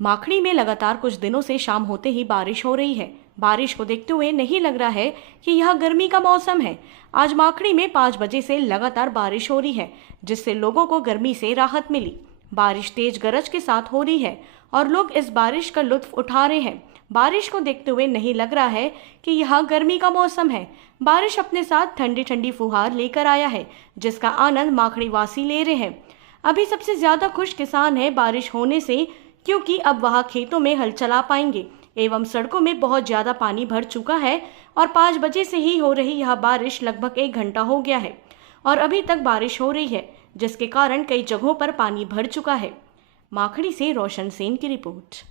माखणी में लगातार कुछ दिनों से शाम होते ही बारिश हो रही है। बारिश को देखते हुए नहीं लग रहा है कि यह गर्मी का मौसम है। आज माखणी में 5 बजे से लगातार बारिश हो रही है, जिससे लोगों को गर्मी से राहत मिली। बारिश तेज गरज के साथ हो रही है और लोग इस बारिश का लुत्फ उठा रहे हैं। बारिश को देखते हुए नहीं लग रहा है कि यह गर्मी का मौसम है। बारिश अपने साथ ठंडी ठंडी फुहार लेकर आया है, जिसका आनंद माखणी वासी ले रहे हैं। अभी सबसे ज्यादा खुश किसान है बारिश होने से, क्योंकि अब वह खेतों में हल चला पाएंगे एवं सड़कों में बहुत ज्यादा पानी भर चुका है और 5 बजे से ही हो रही यह बारिश लगभग 1 घंटा हो गया है और अभी तक बारिश हो रही है, जिसके कारण कई जगहों पर पानी भर चुका है। माखणी से रोशन सेन की रिपोर्ट।